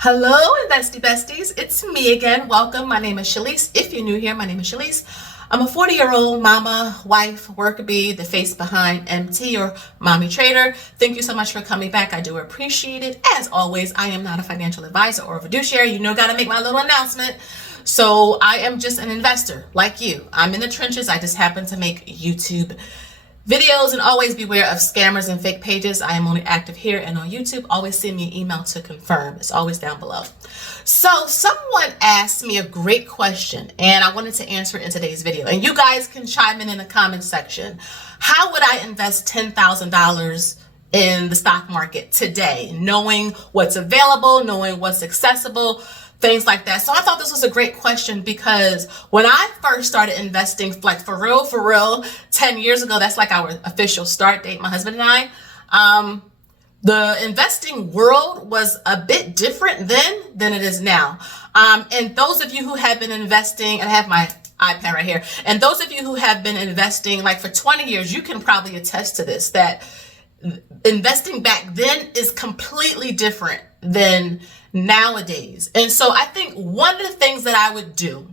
Hello, Investy Besties. It's me again. Welcome. My name is Shalise. If you're new here, my name is Shalise. I'm a 40-year-old mama, wife, worker bee, the face behind MT or Mommy Trader. Thank you so much for coming back. I do appreciate it. As always, I am not a financial advisor or a fiduciary. You know, got to make my little announcement. So I am just an investor like you. I'm in the trenches. I just happen to make YouTube videos, and always beware of scammers and fake pages. I am only active here and on YouTube. Always send me an email to confirm. It's always down below. So someone asked me a great question and I wanted to answer it in today's video. And you guys can chime in the comment section. How would I invest $10,000 in the stock market today, knowing what's available, knowing what's accessible, things like that? So I thought this was a great question because when I first started investing, like for real, 10 years ago, that's like our official start date, my husband and I, the investing world was a bit different then than it is now. And those of you who have been investing, and I have my iPad right here, and those of you who have been investing like for 20 years, you can probably attest to this, that investing back then is completely different than nowadays. And so I think one of the things that I would do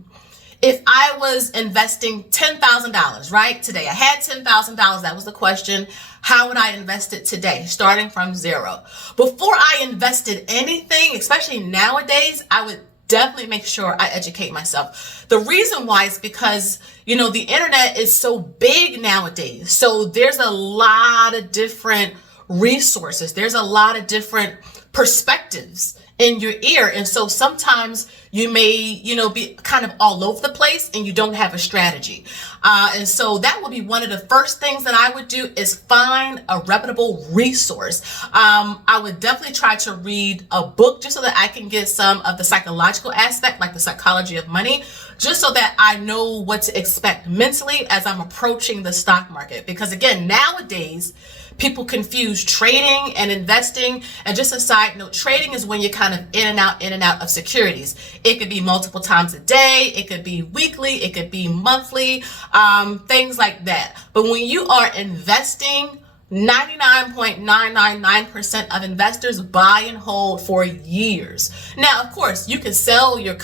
if I was investing $10,000, right, today, I had $10,000, that was the question. How would I invest it today, starting from zero? Before I invested anything, especially nowadays, I would definitely make sure I educate myself. The reason why is because, you know, the internet is so big nowadays. So there's a lot of different resources. There's a lot of different perspectives in your ear. And so sometimes you may, you know, be kind of all over the place and you don't have a strategy. And so that would be one of the first things that I would do is find a reputable resource. I would definitely try to read a book just so that I can get some of the psychological aspect, like the psychology of money, just so that I know what to expect mentally as I'm approaching the stock market. Because again, nowadays, people confuse trading and investing. And just a side note, trading is when you're kind of in and out of securities. It could be multiple times a day. It could be weekly. It could be monthly, things like that. But when you are investing, 99.999% of investors buy and hold for years. Now, of course, you can sell your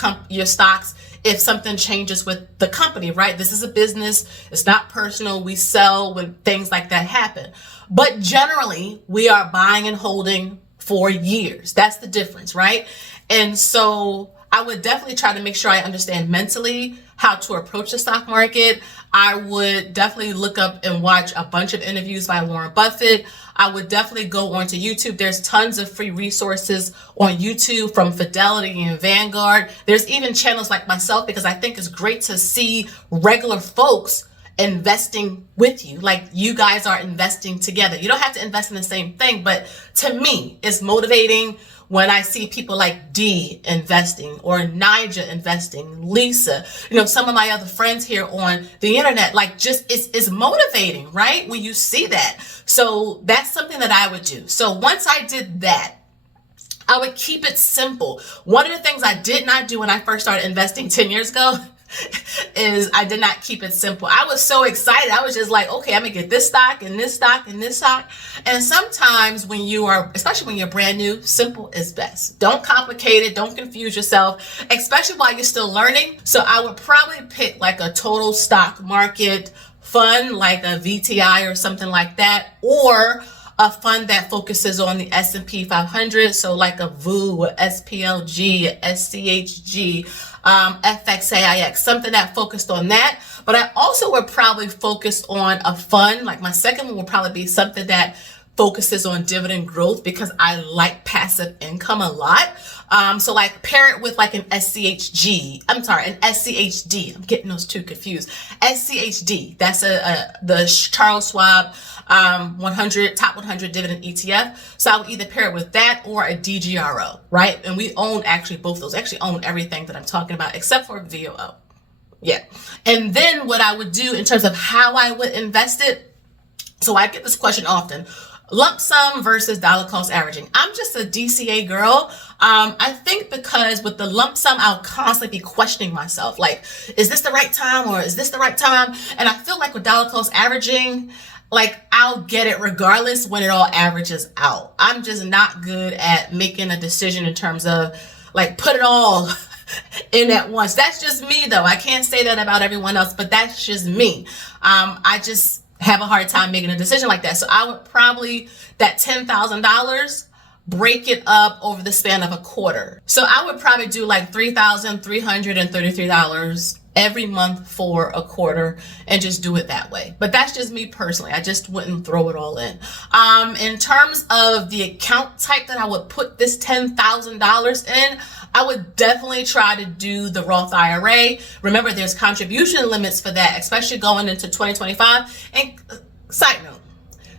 stocks if something changes with the company, right? This is a business. It's not personal. We sell when things like that happen. But generally, we are buying and holding for years. That's the difference, right? And so I would definitely try to make sure I understand mentally how to approach the stock market. I would definitely look up and watch a bunch of interviews by Warren Buffett. I would definitely go onto YouTube. There's tons of free resources on YouTube from Fidelity and Vanguard. There's even channels like myself, because I think it's great to see regular folks investing with you, like you guys are investing together. You don't have to invest in the same thing, but to me, it's motivating when I see people like Dee investing or Nija investing, Lisa, you know, some of my other friends here on the internet, like just it's motivating, right? When you see that. So that's something that I would do. So once I did that, I would keep it simple. One of the things I did not do when I first started investing 10 years ago is I did not keep it simple. I was so excited. I was just like, okay, I'm gonna get this stock and this stock and this stock. And sometimes when you are, especially when you're brand new, simple is best. Don't complicate it. Don't confuse yourself, especially while you're still learning. So I would probably pick like a total stock market fund, like a VTI or something like that, or a fund that focuses on the S&P 500, so like a VU, a SPLG, a SCHG, FXAIX, something that focused on that. But I also would probably focus on a fund, like my second one will probably be something that focuses on dividend growth, because I like passive income a lot. So like pair it with like an SCHD, an SCHD. I'm getting those two confused. SCHD, that's the Charles Schwab top 100 dividend ETF. So I would either pair it with that or a DGRO, right? And we own actually both those. Actually own everything that I'm talking about except for VOO. Yeah. And then what I would do in terms of how I would invest it. So I get this question often. Lump sum versus dollar cost averaging. I'm just a DCA girl. I think because with the lump sum, I'll constantly be questioning myself. Like, is this the right time or is this the right time? And I feel like with dollar cost averaging, like I'll get it regardless when it all averages out. I'm just not good at making a decision in terms of like put it all in at once. That's just me though. I can't say that about everyone else, but that's just me. I just have a hard time making a decision like that. So I would probably, that $10,000, break it up over the span of a quarter. So I would probably do like $3,333 every month for a quarter and just do it that way. But that's just me personally. I just wouldn't throw it all in. In terms of the account type that I would put this $10,000 in, I would definitely try to do the Roth IRA. Remember, there's contribution limits for that, especially going into 2025. And side note,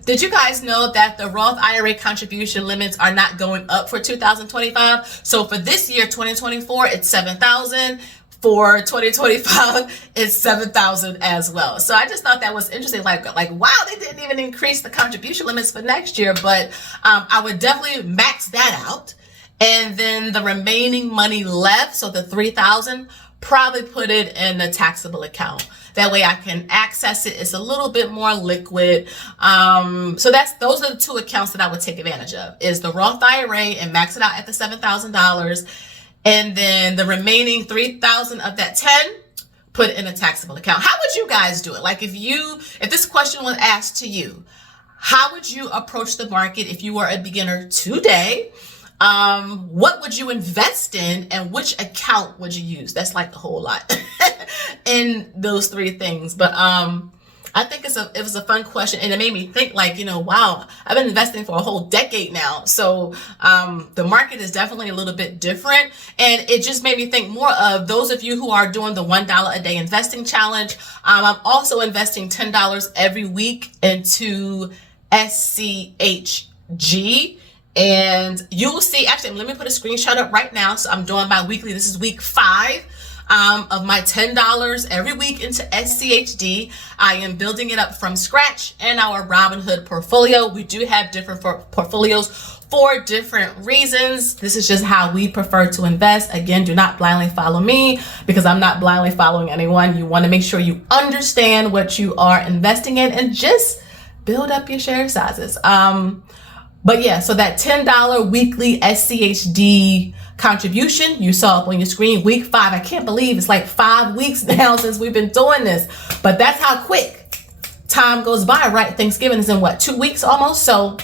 did you guys know that the Roth IRA contribution limits are not going up for 2025? So for this year, 2024, it's $7,000. For 2025, it's $7,000 as well. So I just thought that was interesting. Like wow, they didn't even increase the contribution limits for next year. But I would definitely max that out, and then the remaining money left, so the $3,000, probably put it in a taxable account. That way I can access it. It's a little bit more liquid. So those are the two accounts that I would take advantage of, is the Roth IRA and max it out at the $7,000. And then the remaining $3,000 of that 10, put it in a taxable account. How would you guys do it? Like if this question was asked to you, how would you approach the market if you were a beginner today? What would you invest in, and which account would you use? That's like a whole lot in those three things. But I think it was a fun question, and it made me think like, wow, I've been investing for a whole decade now. So the market is definitely a little bit different, and it just made me think more of those of you who are doing the $1 a day investing challenge. I'm also investing $10 every week into SCHG. And you'll see, actually, let me put a screenshot up right now. So I'm doing my weekly, this is week 5 of my $10 every week into SCHD. I am building it up from scratch in our Robinhood portfolio. We do have different portfolios for different reasons. This is just how we prefer to invest. Again, do not blindly follow me, because I'm not blindly following anyone. You want to make sure you understand what you are investing in and just build up your share sizes. But yeah, so that $10 weekly SCHD contribution you saw up on your screen, week 5. I can't believe it's like 5 weeks now since we've been doing this, but that's how quick time goes by, right? Thanksgiving is in 2 weeks almost. So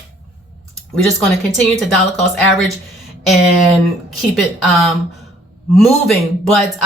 we're just going to continue to dollar cost average and keep it moving. But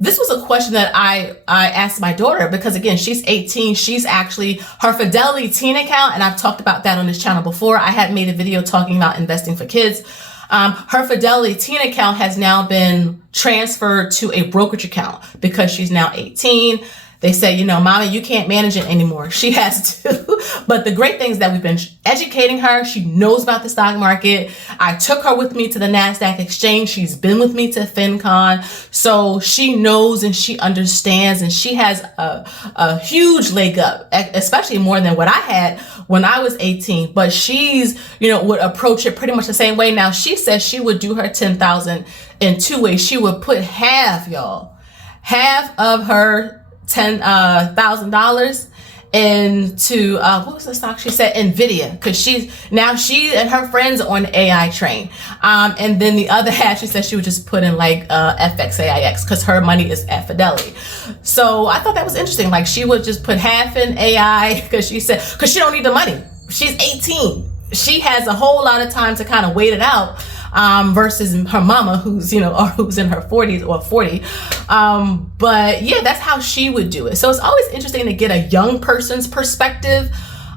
this was a question that I asked my daughter, because again, she's 18. She's actually, her Fidelity teen account, and I've talked about that on this channel before. I had made a video talking about investing for kids. Her Fidelity teen account has now been transferred to a brokerage account because she's now 18. They say, Mommy, you can't manage it anymore. She has to. But the great thing is that we've been educating her. She knows about the stock market. I took her with me to the NASDAQ exchange. She's been with me to FinCon. So she knows and she understands, and she has a huge leg up, especially more than what I had when I was 18. But she's, would approach it pretty much the same way. Now, she says she would do her 10,000 in 2 ways. She would put half of her $10,000 into what was the stock she said? Nvidia, because she and her friends are on the AI train. And then the other half, she said she would just put in like FXAIX, because her money is at Fidelity. So I thought that was interesting. Like she would just put half in AI because she don't need the money. She's 18. She has a whole lot of time to kind of wait it out. Versus her mama, who's in her 40s or 40. But yeah, that's how she would do it. So it's always interesting to get a young person's perspective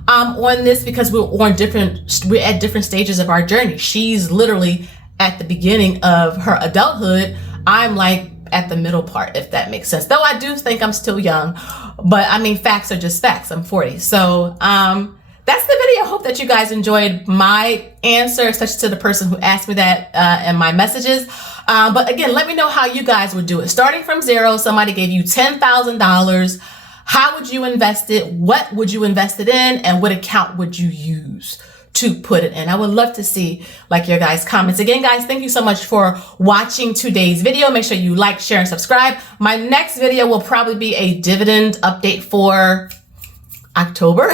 on this, because we're at different stages of our journey. She's literally at the beginning of her adulthood. I'm like at the middle part, if that makes sense. Though I do think I'm still young, but I mean, facts are just facts. I'm 40. So, that's the video. I hope that you guys enjoyed my answer, especially to the person who asked me that in my messages. But again, let me know how you guys would do it. Starting from zero, somebody gave you $10,000. How would you invest it? What would you invest it in? And what account would you use to put it in? I would love to see your guys' comments. Again, guys, thank you so much for watching today's video. Make sure you like, share, and subscribe. My next video will probably be a dividend update for October.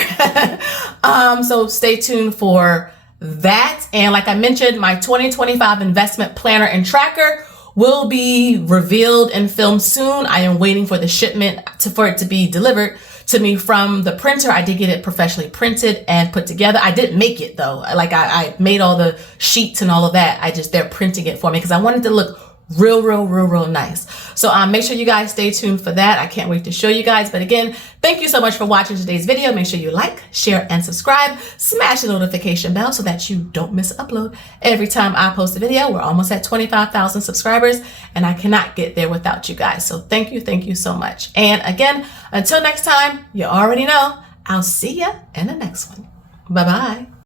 So stay tuned for that. And like I mentioned, my 2025 investment planner and tracker will be revealed and filmed soon. I am waiting for the shipment for it to be delivered to me from the printer. I did get it professionally printed and put together. I didn't make it though. Like I made all the sheets and all of that. They're printing it for me because I wanted to look real nice. So make sure you guys stay tuned for that. I can't wait to show you guys. But again, thank you so much for watching today's video. Make sure you like, share, and subscribe. Smash the notification bell so that you don't miss an upload every time I post a video. We're almost at 25,000 subscribers and I cannot get there without you guys. So thank you so much. And again, until next time, you already know, I'll see ya in the next one. Bye-bye.